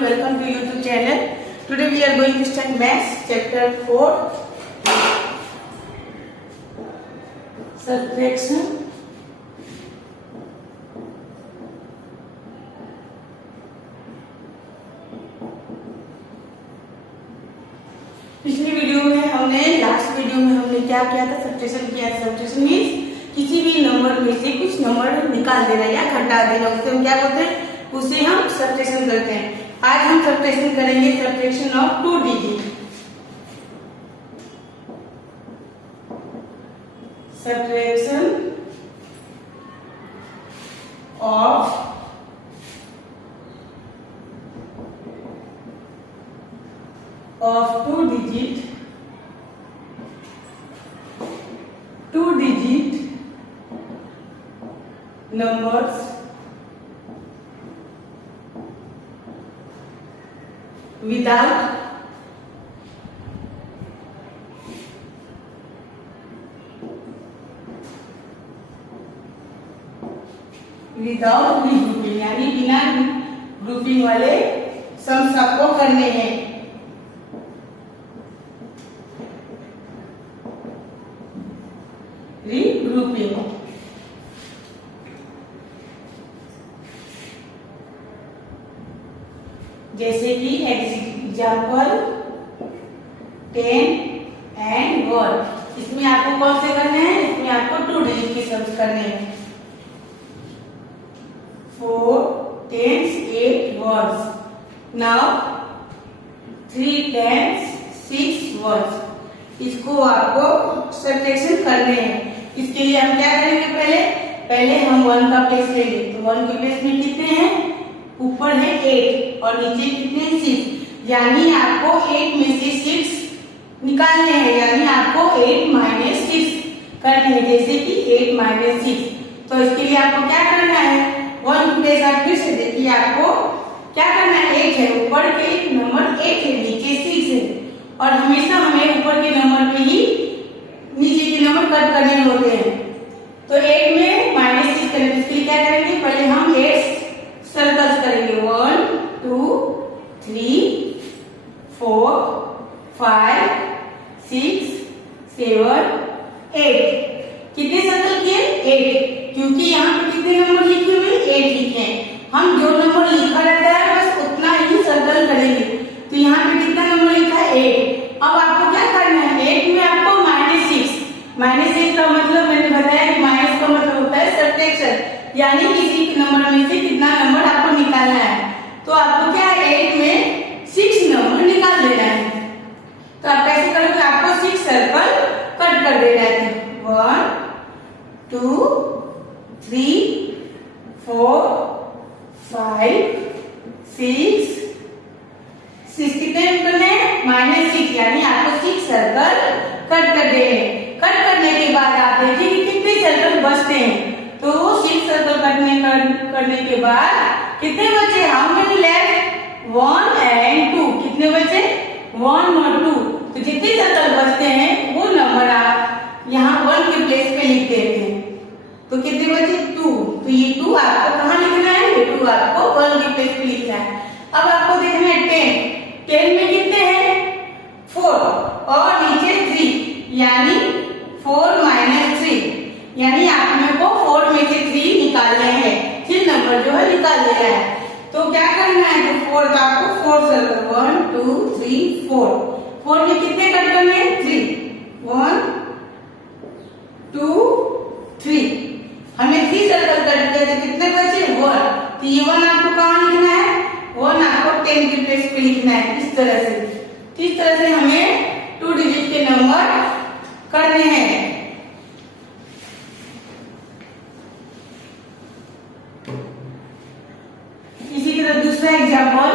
welcome to YouTube channel. Today we are going to study Maths chapter 4, subtraction. पिछली video में last video में हमने क्या किया था, सब्ट्रैक्शन किया था। सब्ट्रैक्शन मीन्स किसी भी नंबर में से कुछ नंबर निकाल देना या घटा देना, उसे हम क्या बोलते हैं, उसे हम सब्ट्रैक्शन करते हैं। आज हम सब्ट्रैक्शन करेंगे, subtraction of 2 digit. Subtraction of 2 digit numbers without regrouping, यानी बिना ग्रुपिंग वाले सम सबको करने हैं। रीग्रुपिंग, जैसे कि एग्जाम्पल 10 एंड 1। इसमें आपको कौन से करने हैं, इसमें आपको 2 डिजिट के सम्स करने हैं। 4 10s 8 1s। Now 3 10s 6 1s। इसको आपको सब्ट्रैक्शन करने हैं। इसके लिए हम क्या करेंगे, पहले हम 1 का प्लेस लेंगे। तो 1 के प्लेस में कितने हैं, ऊपर है 8 और नीचे कितने हैं 6, यानी आपको 8 में से 6 निकालने हैं, यानी आपको 8 - 6 करने हैं। जैसे कि 8 - 6, तो इसके लिए आपको क्या करना है, 1 के प्लेस आप फिर से देखिए, आपको क्या करना है, 8 है, ऊपर के नंबर 8 है, नीचे 6 है, और हमेशा हमें ऊपर के नंबर पे ही नीचे के नंबर कट करने होते हैं। तो 8 में -6 करेंगे। इसके लिए क्या करेंगे, पहले हम 8 सर्कल्स करेंगे। 1 2 3 4 5 6 7 8। कितने सर्कल किए, 8, क्योंकि यहाँ पे कितने नंबर लिखे हुए, 8 लिखे हैं। हम जो नंबर लिखा रहता है बस उतना ही सर्कल करेंगे। तो यहाँ पे कितना नंबर लिखा है, 8। अब आपको क्या करना है, 8 में आपको -6 का मतलब मैंने बताया कि माइनस का मतलब होता है सब्ट्रैक्शन, यानी किसी नंबर में से कितना नंबर आपको निकालना है। तो आपको क्या है, 8 में 6 नंबर निकाल देना है। तो आप कैसे करोगे, आपको 6 सर्कल कट कर देना है। 1 2 3 4 5 6 कितने करने हैं, -6, यानी आपको 6 सर्कल कट कर देने। कट करने के बाद आप देखिए कि कितने सर्कल बचते हैं। तो 6 सर्कल करने के बाद कितने बचे, हाउ मेनी लेफ्ट, 1 एंड 2। कितने बचे, 1 और 2। तो जितने सर्कल बचते हैं वो नंबर आप यहाँ 1 के प्लेस पे लिख देते हैं। तो कितने बचे, 2। तो ये 2 आपको कहाँ लिखना है, ये 2 आपको 1 के प्लेस पे लिखना है। अब आपको देखना है 10 में कितने हैं, 4 और नीचे 3, यानी 4 - 3, यानी आप को 4 में से 3 निकालने हैं, 3 नंबर जो है निकाल देना है। तो क्या करना है, तो 4 का आपको 4 सर्कल, 1 2 3 4 में कितने कट करने हैं, 3, 1 2 3। हमें 3 सर्कल कट किए थे, कितने बचे, 1। तो ये 1 आपको कहाँ लिखना है, 1 आपको 10 के प्लेस पे लिखना है। इस तरह से हमें 2 डिजिट के नंबर करने हैं। इसी तरह दूसरा एग्जाम्पल,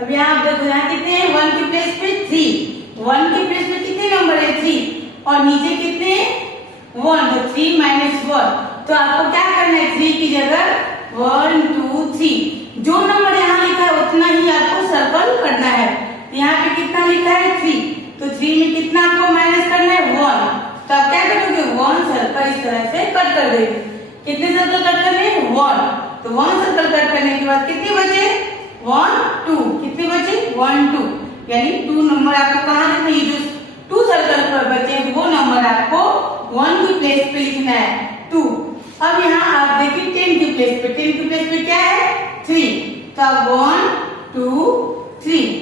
अब यहाँ आप देखो, यहाँ कितने हैं, 1 के प्लेस पे 3, 1 के प्लेस पे कितने नंबर है, 3, और नीचे कितने, 1, तो 3 - 1। तो आपको क्या करना है, 3 की जगह 1 2 3, जो नंबर यहाँ लिखा है उतना उतना ही आपको सर्कल करना है। यहाँ पे कितना लिखा है 3, तो 3 में कितना आपको माइनस करना है 1। तो आप क्या करोगे 1 सर्कल इस तरह से कट कर देंगे। कितने सर्कल कट करने हैं 1, तो 1 सर्कल कट करने के बाद कितने बचे 1 2, कितने बचे 1 2, यानी 2 नंबर आपको कहाँ लिखना है, जो 2 सर्कल पर बचे वो नंबर आपको 1 की प्लेस पे लिखना है 2। अब यहाँ आप देखिए 10 की प्लेस पे, 10 की प्लेस पे क्या है 3, तो अब 1 2 3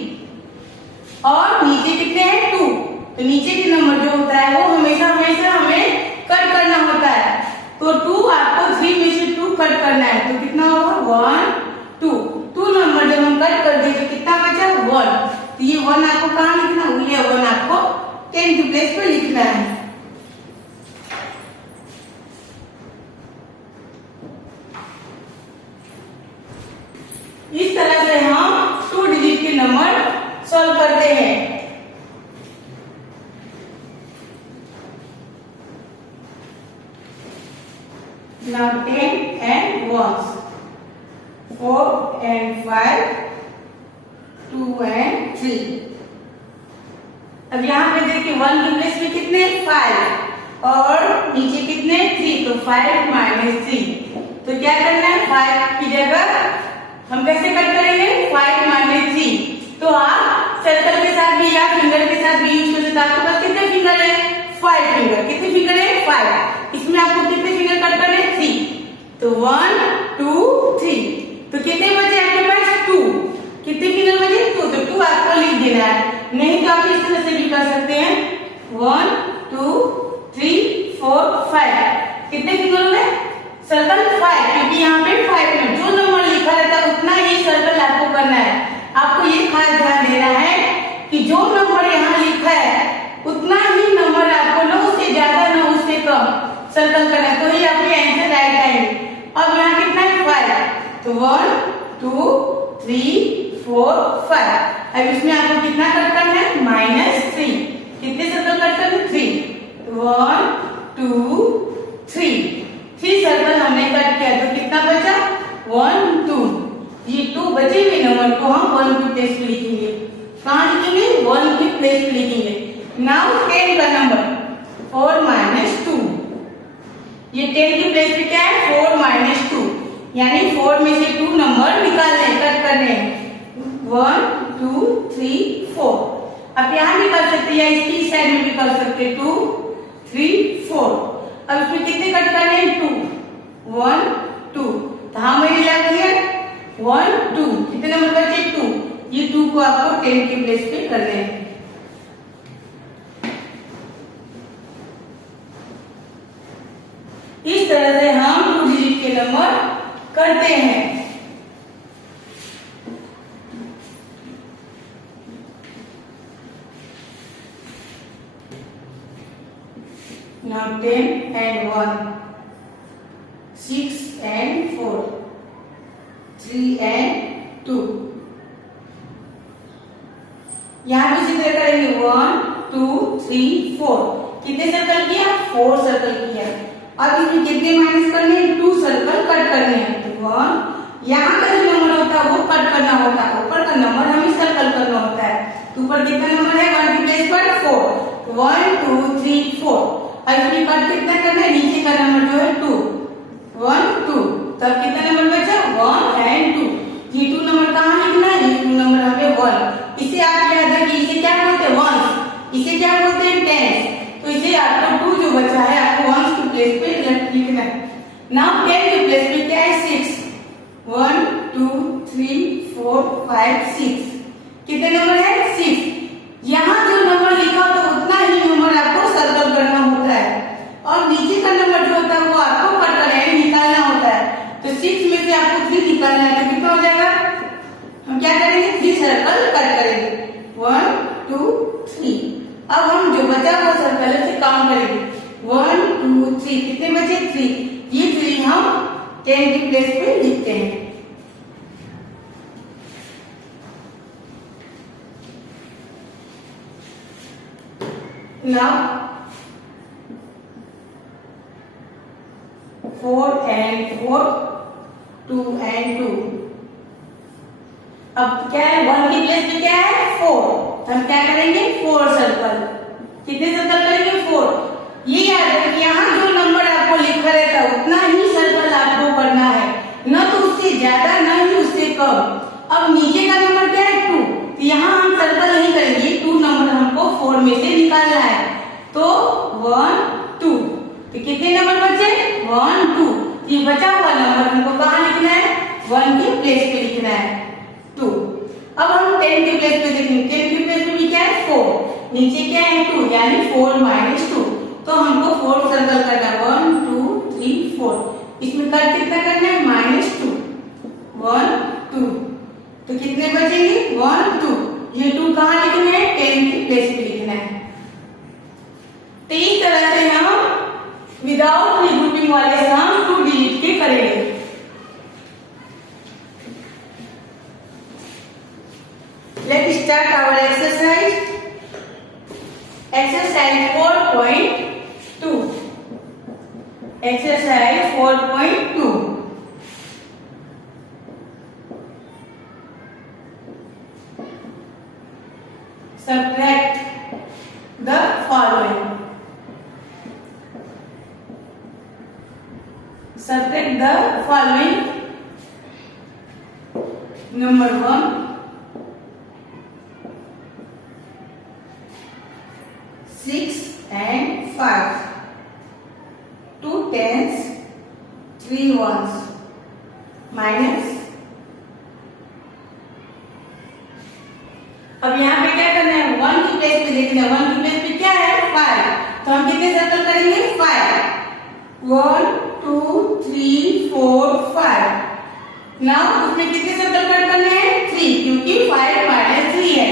और नीचे कितने हैं 2, तो नीचे के नंबर जो होता है वो हमेशा हमेशा हमें कट करना होता है। तो 2 आपको 3 में से 2 कट करना है, तो कितना होगा 1 2 नंबर जब हम कट कर दिए तो कितना बचा 1, तो ये 1 आपको कहाँ लिखना है, ये 1 आपको 10 की प्लेस पे लिखना है। इस तरह से हम 2 डिजिट के नंबर सॉल्व करते हैं। Now 10 and 1s, 4 and 5, 2 and 3। अब यहाँ पे देखिए 1 की प्लेस में कितने 5 और नीचे कितने 3, तो 5 माइनस 3, तो क्या करना है 5 की जगह हम कैसे कट करेंगे 5 माइनस 3, तो आप सर्कल के साथ भी या फिंगर के साथ भी यूज कर सकते हैं। आपके पास कितने फिंगर है 5 फिंगर, कितने फिंगर है 5, इसमें आपको कितने फिंगर कट करने हैं 3, तो 1 2 3, तो कितने बचे आपके पास 2, कितने फिंगर बचे 2, तो 2 आपको लिख देना है। नहीं तो आप इस तरह से भी कर सकते हैं 1 2 3 4 5, कितने फिंगर हुए सर्कल 5, क्योंकि यहाँ पे 5 में जो नंबर लिखा रहता है उतना ही सर्कल आपको करना है। आपको ये खास ध्यान देना है कि जो नंबर यहाँ लिखा है उतना ही नंबर आपको ना उससे ज्यादा ना उससे कम सर्कल करना है, तो ही आपके आंसर राइट आएंगे। अब यहाँ कितना है 5, तो 1 2 3 4 5, अब इसमें आपको कितना कट करना है -3, कितने सर्कल कट करना है 3, 1 2 3 सर्कल हमने कट किया, तो कितना बचा 1 2, ये 2 बचे हुए नंबर को हम 1 की प्लेस पे लिखेंगे। कहाँ लिखेंगे 1 की प्लेस पे लिखेंगे। नाउ 10 का नंबर 4 माइनस 2, ये 10 की प्लेस पे क्या है 4 माइनस 2, यानी 4 में से 2 नंबर निकालने कट करने हैं 1 2 3 4। अब यहाँ भी कर सकते हैं या इसकी साइड में भी कर सकते हैं 2 3 4। अब इसमें कितने कट करने हैं 2 1 2, तो हाँ मैंने लग दिया 1 2, कितने नंबर बचे 2, ये 2 को आपको 10 के प्लेस पे करने हैं। इस तरह से हम 2 डिजिट के नंबर करते हैं। Now 10 and 1, 6 and 4, 3 and 2। यहाँ भी इसी तरह करेंगे 1 2 3 4, कितने सर्कल किया 4 सर्कल किया। अब इसमें कितने माइनस करने हैं 2 सर्कल कट करने हैं, तो 1 यहाँ का जो नंबर होता है वो कट करना होता है, ऊपर का नंबर हमें सर्कल करना होता है। तो ऊपर कितना नंबर है 1 की प्लेस पर 4, 1 2 3 4। अब इसमें कट कितना करना है नीचे का नंबर जो है 2 1 2, तब कितना नंबर बचा 1 and 2, ये 2 नंबर कहाँ लिखना है, ये 2 नंबर हमें 1। इसे आप याद रखिए, इसे क्या बोलते हैं 1, इसे क्या बोलते हैं 10, तो इसे आपको 2 जो बचा है आपको 1 की प्लेस पे लिखना है। नाउ 10 की प्लेस पे क्या है 6, 1 2 3 4 5 6, कितने नंबर है 6। यहाँ जो नंबर लिखा होता है उतना ही नंबर आपको सर्कल करना होता है, और नीचे का नंबर जो होता है वो आपको कट करना है निकालना होता है। तो 6 में से आपको 3 निकालना है, तो कितना हो जाएगा, हम क्या करेंगे 3 सर्कल कट करेंगे 1 2 3। अब हम जो बचा हुआ सर्कल है उसे काउंट करेंगे 1 2 3, कितने बचे 3, ये 3 हम 10 की प्लेस पे लिखते हैं। Now 4 and 4, 2 and 2, अब क्या है, 1 की प्लेस पे क्या है 4, तो हम क्या करेंगे 4 सर्कल। कितने सर्कल करेंगे 4। ये याद है कि यहाँ जो नंबर आपको लिखा रहता है उतना ही सर्कल आपको करना है, न तो उससे ज्यादा न ही उससे कम। अब नीचे का नंबर क्या है 2, तो यहाँ हम सर्कल नहीं करेंगे, 2 नंबर हमको 4 में से निकालना है, तो 1 2। तो कितने नंबर बचे 1 2। ये बचा हुआ नंबर हमको कहाँ लिखना है, 1 के प्लेस पे लिखना है 2। अब हम 10 के प्लेस पे देखेंगे, 10 के प्लेस पे भी क्या है 4, नीचे क्या है 2, यानी 4 - 2, तो हमको 4 सर्कल करना है 1 2 3 4। इसमें कट कितना करना है -2, 1 2। तो कितने बचेंगे 1 2। ये 2 कहाँ लिखना है 10 के प्लेस पे लिखना है। तो इस तरह से हम विदाउट रिग्रुपिंग वाले सम 2 डिजिट के करेंगे। Let's start our exercise. Exercise 4.2. Exercise 4.2. Subtract the following. Subtract the following. Number 1, 6 and 5, 2 tens, 3 ones, minus। अब यहाँ पे क्या करना है 1 की प्लेस पे देखना है, 1 की प्लेस पे क्या है 5, तो हम कितने सर्कल करेंगे 5, 1 2 3 4 5। नाउ उसमें कितने सर्कल कट करने हैं 3, क्योंकि 5 - 3 है।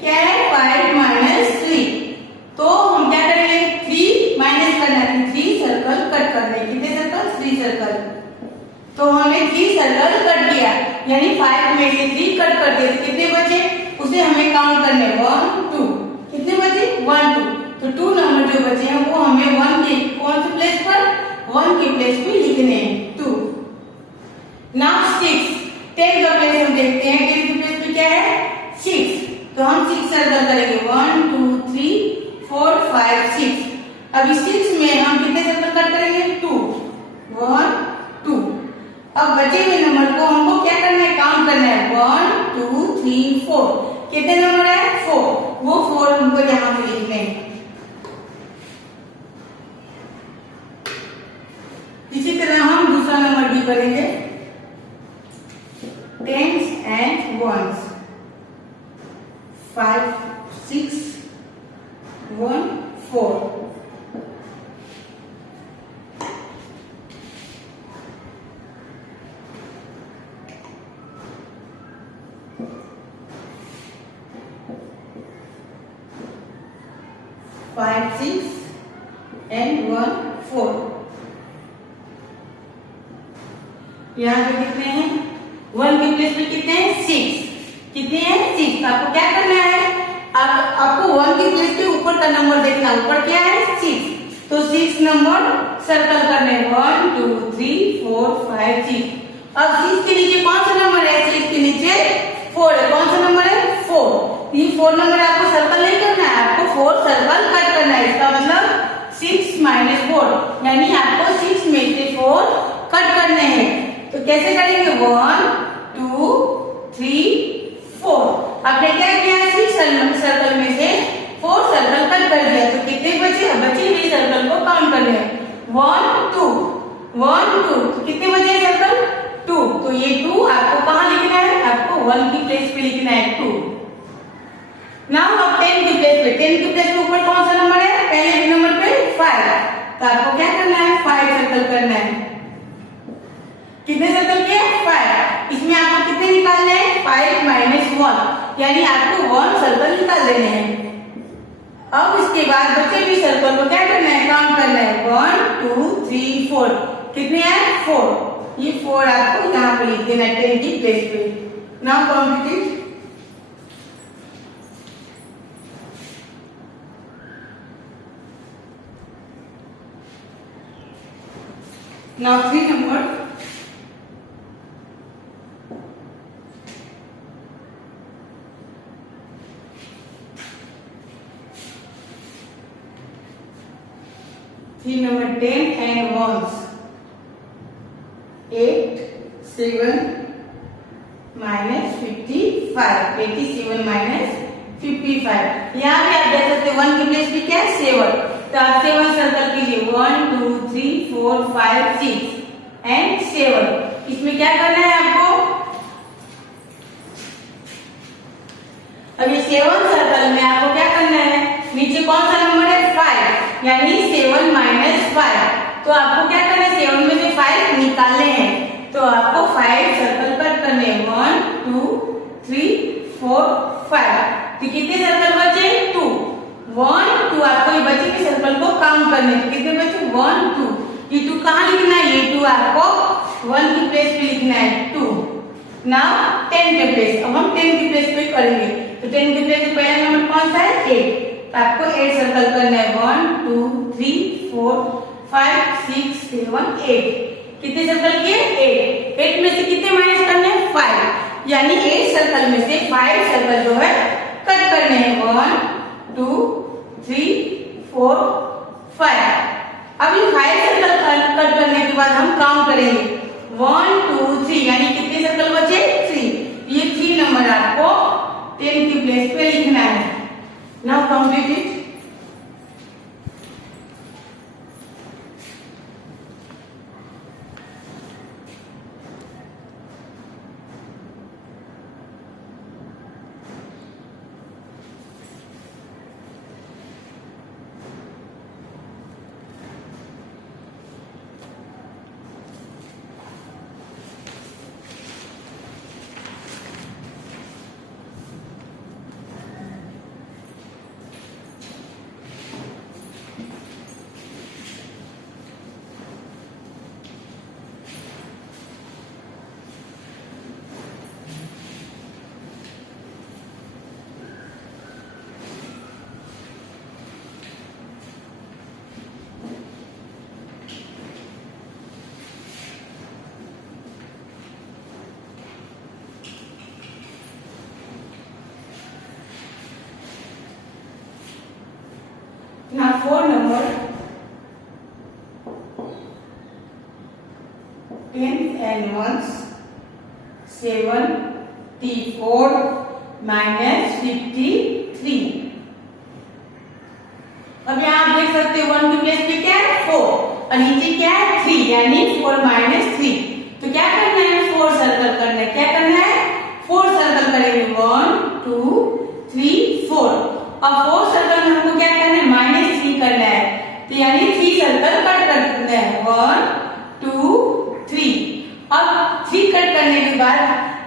क्या है 5 - 3, तो हम क्या करेंगे 3 माइनस करना है, 3 सर्कल कट करने। कितने सर्कल 3 सर्कल, तो हमने 3 सर्कल कट दिया, यानी 5 में से 3 कट कर दिए, तो कितने बचे उसे हमें काउंट करने 1 2। कितने बचे 1 2, तो 2 नंबर जो बचे हैं वो हमें 1 के कौन से प्लेस पर 1 के प्लेस पे लिखने हैं 2। नाउ 6, 10 का प्लेस हम देखते हैं, 10 के प्लेस पे क्या है 6, तो हम 6 सर्कल करेंगे 1 2 3 4 5 6। अब 6 में हम कितने सर्कल कट करेंगे 2 1 2। अब बचे हुए नंबर को हमको क्या करना है काउंट करना है 1 2 3 4। कितने नंबर है 4, वो 4 हमको यहाँ पे लिखने हैं। इसी तरह हम दूसरा नंबर भी करेंगे, tense and once, 5 6 1 4। Five, 6 and 1 4। यहाँ पे कितने हैं 1 के प्लेस पे कितने हैं 6। कितने हैं 6। आपको क्या करना है, आपको 1 की प्लेस पे ऊपर का नंबर देखना, ऊपर क्या है 6, तो 6 नंबर सर्कल करने 1 2 3 4 5 6। अब 6 के नीचे कौन सा नंबर है, 6 के नीचे 4 है, कौन सा नंबर है 4। ये 4 नंबर आपको सर्कल नहीं करना है, आपको 4 सर्कल कट करना है। इसका मतलब 6 - 4, यानी आपको 6 में से 4 कट करने हैं। तो कैसे करेंगे 1 2 3 4। आपने क्या किया 6 सर्कल में से 4 सर्कल कट कर दिया, तो कितने बचे, बचे हुए सर्कल को काउंट करने हैं 1 2 1 2। तो कितने बचे सर्कल 2, तो ये 2 आपको कहाँ लिखना है, आपको 1 की प्लेस पे लिखना है 2। नाउ अब 10 की प्लेस पे, 10 की प्लेस पे ऊपर कौन सा नंबर है, पहले नंबर पे 5, तो आपको क्या करना है 5 सर्कल करना है। कितने सर्कल किए 5। इसमें आपको कितने निकालने हैं 5 - 1, यानी आपको 1 सर्कल निकाल देने हैं। अब इसके बाद बचे हुए सर्कल को क्या करना है काउंट करना है 1 2 3 4। कितने हैं 4, ये 4 आपको यहाँ पे लिख देना है 10 की प्लेस पे। Now complete. Now 3 number 10 and ones. 8, 7 minus 55. 87 minus 55. यहाँ भी आप देख सकते हैं 1 की प्लेस पे क्या है 7. तो आप 7 सर्कल कीजिए. 1 2 3 4 5 6 एंड 7. इसमें क्या करना है आपको? अब ये 7 सर्कल में आपको क्या करना है? नीचे कौन सा नंबर है? 5. यानी 7 minus 5. तो आपको क्या करना है? 7 में से 5 निकालने हैं. तो आपको 5 सर्कल कट करने हैं. 1 2 3 4 5. तो कितने सर्कल बचे? 2. 1 2 आपको ये बचे के सर्कल को काउंट करने हैं. कितने बचे? 1 2. ये 2 कहाँ लिखना है? ये 2 आपको 1 की प्लेस पे लिखना है. 2. नाउ 10 के प्लेस. अब हम 10 की प्लेस पे करेंगे. तो 10 के प्लेस पे पहला नंबर कौन सा है? 8. तो आपको 8 सर्कल करना है. 1 2 3 4 5 6 7 8. कितने सर्कल किए? 8. 8 में से कितने माइनस करने हैं? 5. यानी 8 सर्कल में से 5 सर्कल जो है कट करने हैं. 1 2 3 4 5. अब ये 5 सर्कल कट करने के बाद हम काउंट करेंगे. 1 2 3 यानी कितने सर्कल बचे? 3. ये 3 नंबर आपको 10 की प्लेस पे लिखना है. Now complete it. Now 4 number 10 and ones 74 minus 53. अब यहाँ आप देख सकते हैं 1 की प्लेस पे क्या है? 4 और नीचे क्या है? 3 यानी 4 minus 3. तो क्या करना है? 4 सर्कल करना है. क्या करना है? 4 सर्कल करेंगे. 1 2 3 4. अब 4 सर्कल में हमको क्या करना है? -3 करना है. तो यानी 3 सर्कल कट करना है. 1 2 3. अब 3 कट करने के बाद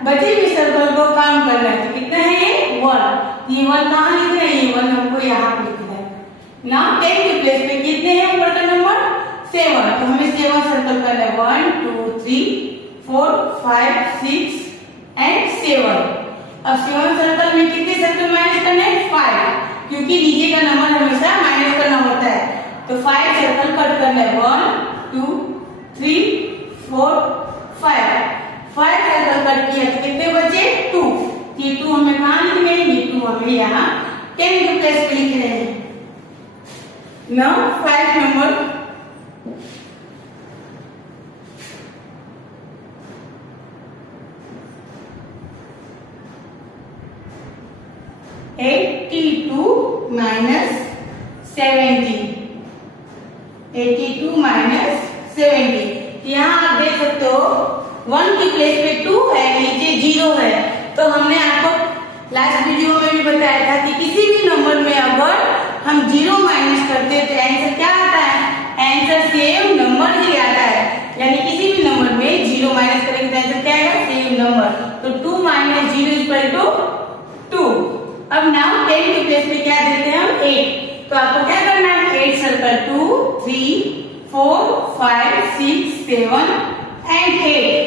बचे हुए सर्कल को काउंट करना है. तो कितना है ये? 1. ये 1 कहाँ लिखना है? ये 1 हमको यहाँ पे लिखना है. नाउ 10 के प्लेस पे कितने हैं ऊपर का नंबर? 7. तो हमें 7 सर्कल करना है. 1 2 3 4 5 6 एंड 7. अब 7 सर्कल में कितने सर्कल माइनस करने हैं? 5. क्योंकि नीचे का नंबर हमेशा माइनस करना होता है. तो 5 सर्कल कट करना है. 1 2 3 4 5. 5 सर्कल कट किया तो कितने बचे? 2. ये 2 हमें कहाँ लिखने हैं? ये 2 हमें यहाँ 10 के प्लेस पे लिख रहे हैं. Now 5 number 82 minus 70. 82 minus 70. यहाँ आप देख सकते हो 1 की प्लेस पे 2 है, नीचे 0 है. तो हमने आपको लास्ट वीडियो में भी बताया था कि किसी भी नंबर में अगर हम 0 माइनस करते हैं तो आंसर क्या आता है? आंसर सेम नंबर ही आता है. यानी किसी भी नंबर में 0 माइनस करेंगे तो आंसर क्या आएगा? Same number. तो 2 minus 0 इक्वल टू 2. अब नाउ 10 की प्लेस पे क्या देते हैं हम? 8. तो आपको क्या करना है? 8 सर्कल 2 3 4 5 6 7 एंड 8.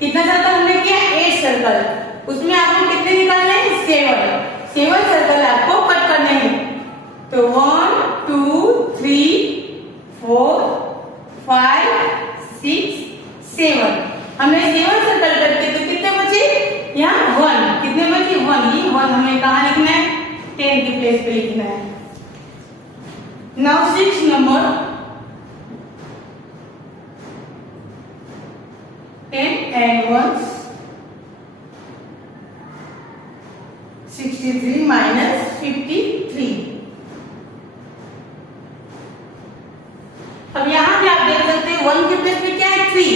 कितना सर्कल हमने किया? 8 सर्कल. उसमें आपको कितने निकालने हैं? 7 सर्कल आपको कट करने हैं. तो 1 2 3 4 5 6 7. हमने 7 सर्कल कट किए तो कितने बचे? यहाँ 1. कितने बचे? 1. ये 1 हमें कहाँ लिखना है? 10 की प्लेस पे लिखना है. Now 6 number 10 and 1s 63 minus 53। अब यहाँ पे आप देख सकते हैं 1 के प्लेस पे क्या है 3,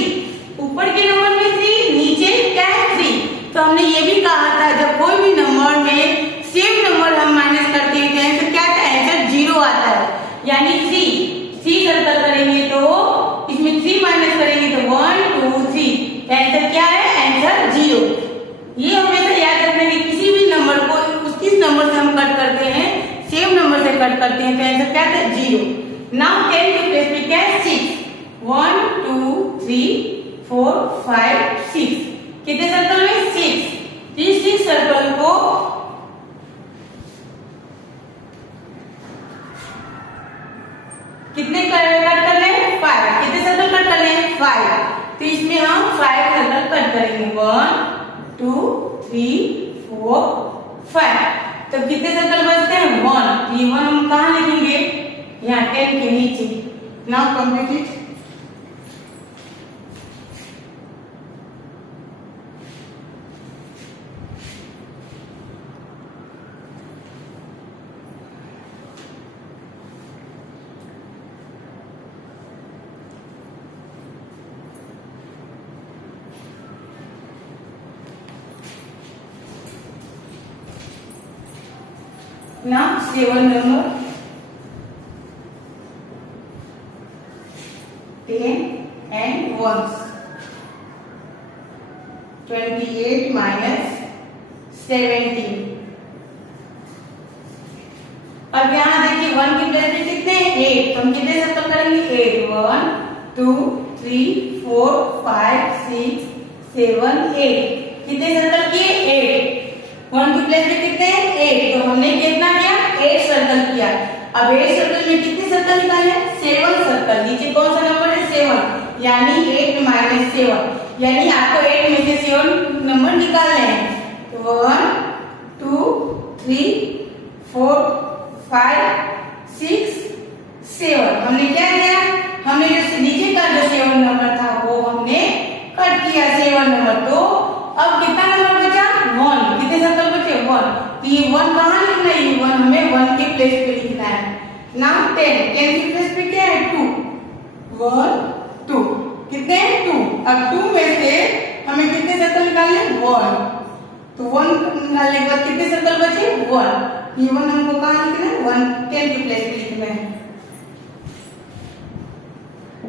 ऊपर के नंबर में 3, नीचे क्या है 3। तो हमने ये भी कहा था जब कोई भी नंबर में सेम नंबर हम माइनस करते हैं तो आंसर क्या आता है, आंसर 0 आता है। यानी 3 सर्कल करेंगे तो इसमें 3 माइनस करेंगे तो 1 2 3, आंसर क्या है, आंसर 0। ये हमेशा याद रखना कि किसी भी नंबर को किस नंबर से हम कट करते हैं, सेम नंबर से कट करते हैं तो आंसर क्या आता है, 0। नाउ 10 के प्लेस पे क्या है 6, 1 2 3 4 5 6, कितने सर्कल में 6। इस 6 सर्कल को कितने कट करने हैं, 5, कितने सर्कल कट करने हैं 5। तो इसमें हम 5 सर्कल कट करेंगे, 1 2 3 4 5। तो कितने सर्कल बचते हैं 1। ये 1 हम कहाँ लिखेंगे, यहाँ 10 के नीचे। Now complete it. Now 7 number 10 and 1s 28 minus 17। अब यहाँ देखिए 1 की प्लेस पे कितने 8, तो हम कितने सर्कल करेंगे 8, 1 2 3 4 5 6 7 8, कितने सर्कल किए 8। 1 की प्लेस पे कितने 8, तो हमने कितना किया 8 सर्कल किया। अब 8 सर्कल में कितने सर्कल निकाले 7 सर्कल, नीचे कौन सा नंबर है 7, यानी 8 माइनस 7, यानी आपको 8 में से 7 नंबर निकालने हैं। तो 1 2 3 4 5 6 7, हमने क्या किया, हमने जो नीचे का जो 7 नंबर था वो हमने कट किया 7 नंबर। तो अब कितना नंबर बचा 1, कितने सर्कल बचे 1। तो ये 1 कहाँ लिखना है, ये 1 हमें 1 के प्लेस पे लिखना है। नाउ 10 के प्लेस पे क्या है 2, 1 2, कितने 2। अब 2 में से हमें कितने सर्कल निकालने 1, तो 1 निकालने के बाद कितने सर्कल बचे 1। ये 1 हमको कहाँ लिखना है 1 10 के प्लेस पे लिखना है।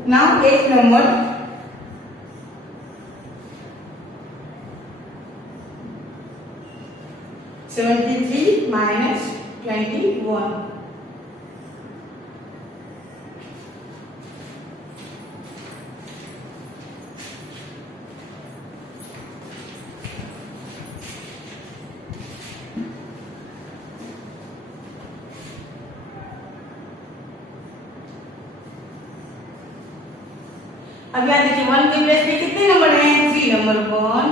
Now 8 number 73 minus 21। अब यहाँ देखिए 1 के प्लेस पे कितने नंबर हैं 3 नंबर 1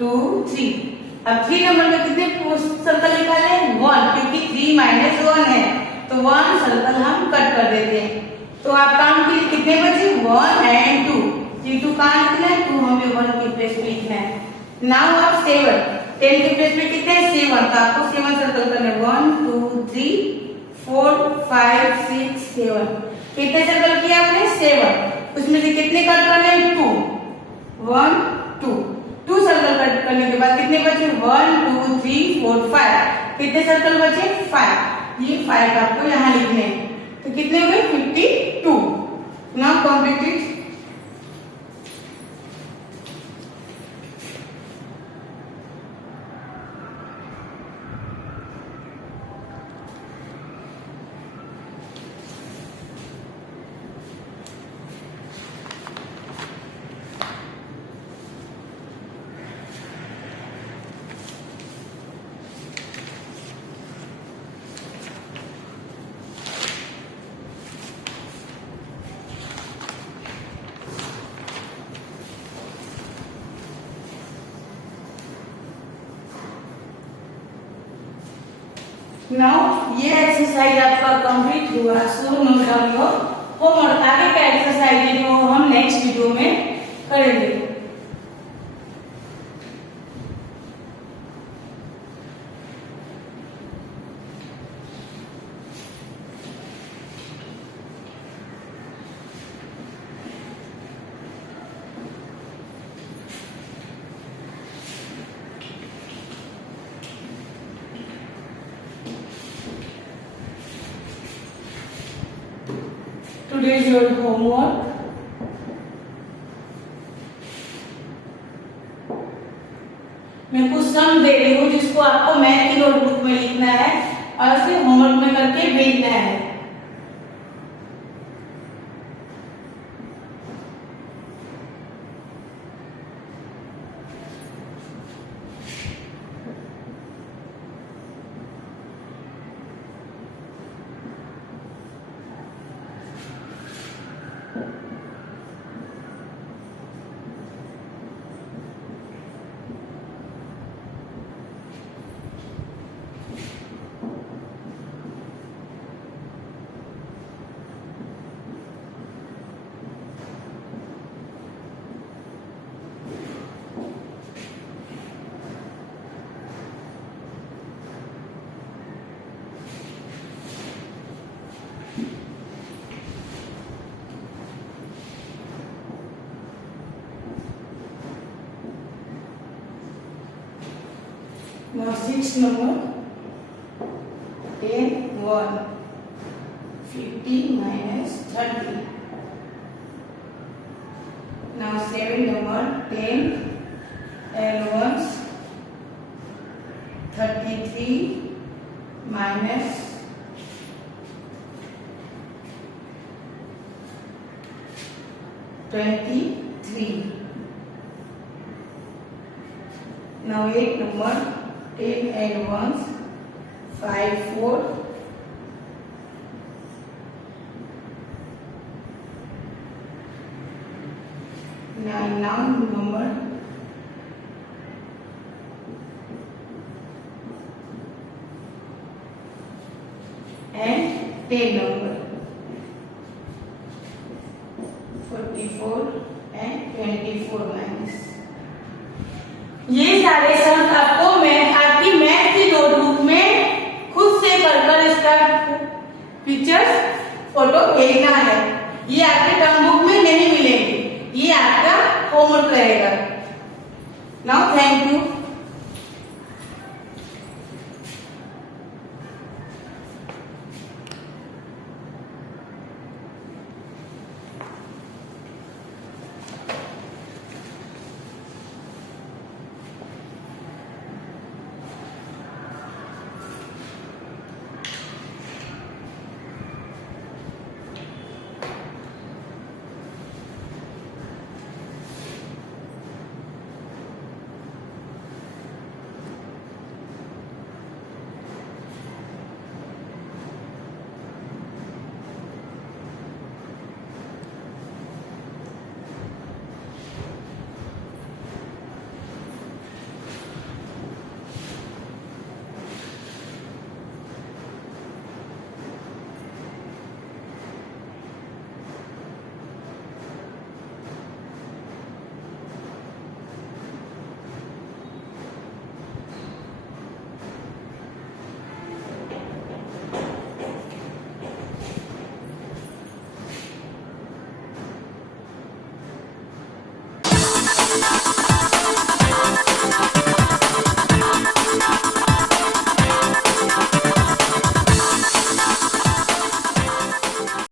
2 3। अब 3 नंबर में कितने सर्कल निकाले 1, क्योंकि 3 माइनस 1 है तो 1 सर्कल हम कट कर देते हैं। तो आप काम के कितने बचे 1 and 2, ये 2 कहाँ लिखना है 2 हमें 1 के प्लेस पे लिखना है। नाउ आप 7 10 के प्लेस पे कितने 7, तो आपको 7 सर्कल करने 1 2 3 4 5 6 7, कितने सर्कल किया आपने 7। उसमें से कितने कट करने 2 1 2 सर्कल कट करने के बाद कितने बचे 1 2 3 4 5, कितने सर्कल बचे 5। ये 5 आपको यहाँ लिखने हैं। तो कितने हो गए 52। Now complete it. नाउ ये एक्सरसाइज आपका कंप्लीट हुआ। So note down your homework. आगे का एक्सरसाइज जो हम नेक्स्ट वीडियो में करेंगे। today's your homework. मैं कुछ सम दे रही हूँ जिसको आपको मैथ की नोटबुक में लिखना है और उसे होमवर्क में करके भेजना है. Now 6 number 10 1 50 minus 30. Now 7 number 10 and 1 33 minus 23. Now 8 number 10 and 1 5 4 9 number 10 number 44 and 24 minus. ये सारे सम आपको आपकी मैथ की नोटबुक में खुद से कर इसका पिक्चर्स फोटो भेजना है. ये आपके टर्म बुक में नहीं मिलेंगे, ये आपका होमवर्क रहेगा. Now thank you.